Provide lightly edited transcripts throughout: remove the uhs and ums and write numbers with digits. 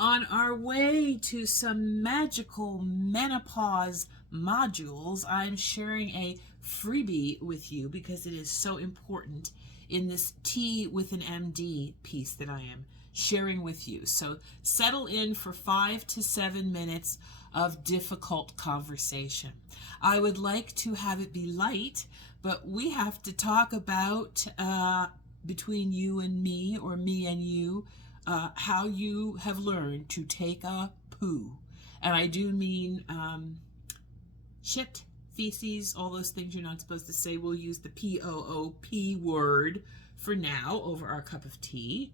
On our way to some magical menopause modules, I'm sharing a freebie with you because it is so important in this Tea with an MD piece that I am sharing with you. So settle in for 5 to 7 minutes of difficult conversation. I would like to have it be light, but we have to talk about between you and me, or me and you, how you have learned to take a poo. And I do mean shit, feces, all those things you're not supposed to say. We'll use the P-O-O-P word for now over our cup of tea.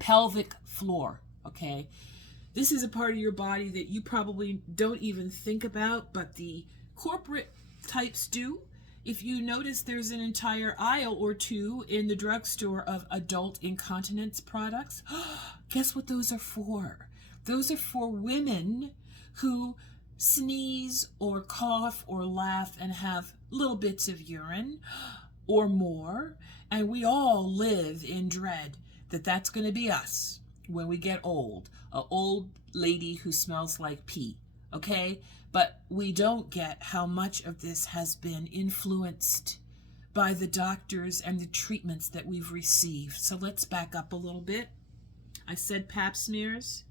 Pelvic floor, okay? This is a part of your body that you probably don't even think about, but the corporate types do. If you notice, there's an entire aisle or two in the drugstore of adult incontinence products. Guess what those are for? Those are for women who sneeze or cough or laugh and have little bits of urine or more. And we all live in dread that that's going to be us when we get old. An old lady who smells like pee. Okay? But we don't get how much of this has been influenced by the doctors and the treatments that we've received. So let's back up a little bit. I said pap smears.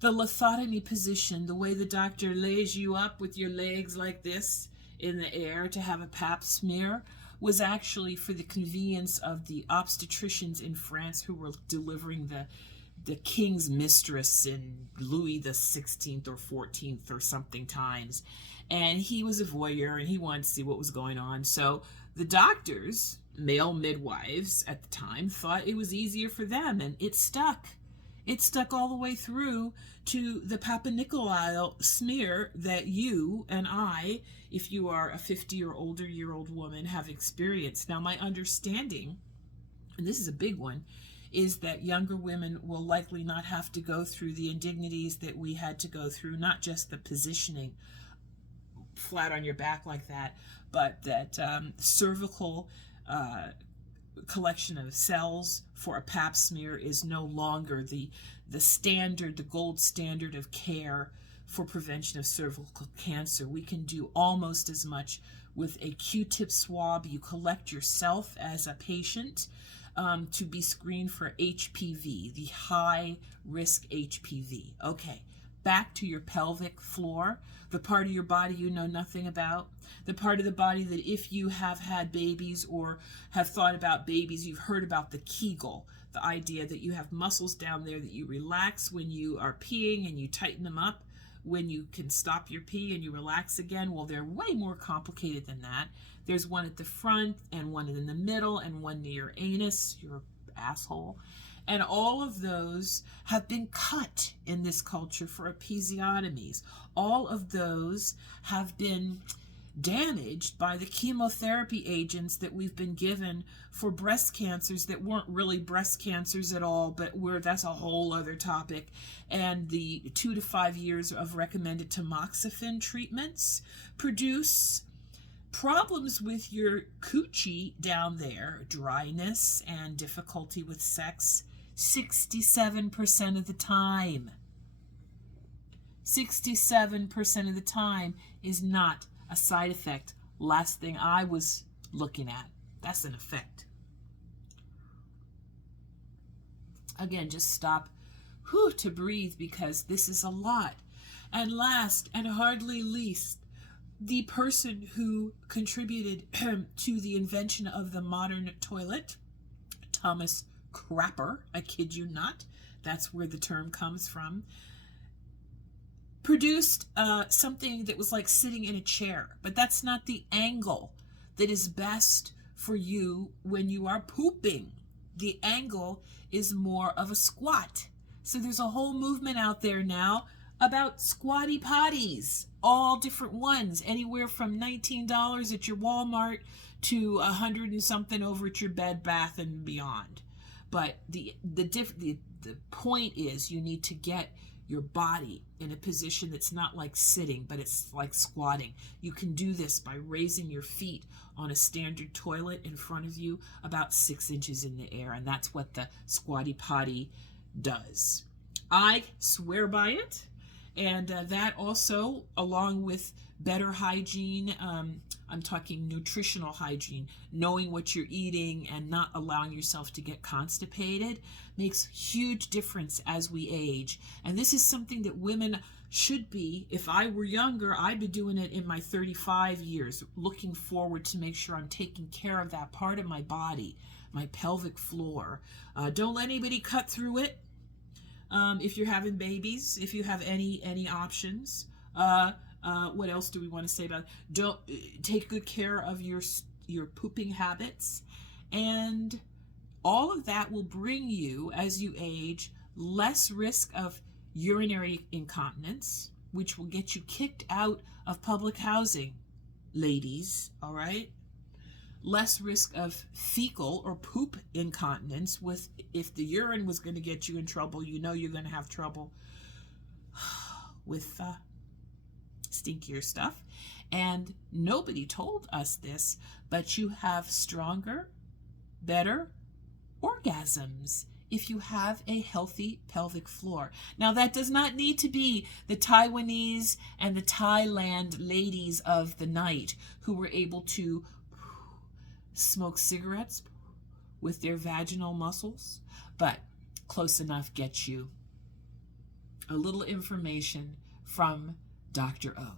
The lithotomy position, the way the doctor lays you up with your legs like this in the air to have a pap smear, was actually for the convenience of the obstetricians in France who were delivering the king's mistress in Louis the 16th or 14th or something times. And he was a voyeur and he wanted to see what was going on. So the doctors, male midwives at the time, thought it was easier for them, and it stuck. It stuck all the way through to the Papa Nicolau smear that you and I, if you are a 50 or older year old woman, have experienced. Now, my understanding, and this is a big one, is that younger women will likely not have to go through the indignities that we had to go through, not just the positioning flat on your back like that, but that cervical collection of cells for a pap smear is no longer the standard, the gold standard of care for prevention of cervical cancer. We can do almost as much with a Q-tip swab. You collect yourself as a patient to be screened for HPV, the high risk HPV. Okay, back to your pelvic floor, the part of your body you know nothing about, the part of the body that if you have had babies or have thought about babies, you've heard about the Kegel, the idea that you have muscles down there that you relax when you are peeing and you tighten them up when you can stop your pee and you relax again. Well, they're way more complicated than that. There's one at the front and one in the middle and one near your anus, your asshole. And all of those have been cut in this culture for episiotomies. All of those have been damaged by the chemotherapy agents that we've been given for breast cancers that weren't really breast cancers at all, but that's a whole other topic. And the 2 to 5 years of recommended tamoxifen treatments produce problems with your coochie down there, dryness and difficulty with sex 67% of the time. 67% of the time is not a side effect. Last thing I was looking at, that's an effect. Again, just stop to breathe because this is a lot. And last and hardly least, the person who contributed to the invention of the modern toilet, Thomas Crapper, I kid you not, that's where the term comes from, produced something that was like sitting in a chair. But that's not the angle that is best for you when you are pooping. The angle is more of a squat. So there's a whole movement out there now about squatty potties, all different ones, anywhere from $19 at your Walmart to $100 and something over at your Bed Bath and Beyond. But the point is, you need to get your body in a position that's not like sitting, but it's like squatting. You can do this by raising your feet on a standard toilet in front of you about 6 inches in the air, and that's what the squatty potty does. I swear by it, and that also, along with better hygiene, I'm talking nutritional hygiene, knowing what you're eating and not allowing yourself to get constipated, makes huge difference as we age. And this is something that women should be. If I were younger, I'd be doing it in my 35 years, looking forward to make sure I'm taking care of that part of my body, my pelvic floor. Don't let anybody cut through it. If you're having babies, if you have any options. What else do we want to say about it? Don't take good care of your pooping habits, and all of that will bring you, as you age, less risk of urinary incontinence, which will get you kicked out of public housing, ladies, all right? Less risk of fecal or poop incontinence. If the urine was going to get you in trouble, you know you're going to have trouble with stinkier stuff. And nobody told us this, but you have stronger, better orgasms if you have a healthy pelvic floor. Now, that does not need to be the Taiwanese and the Thailand ladies of the night who were able to smoke cigarettes with their vaginal muscles, but close enough gets you a little information from Dr. O.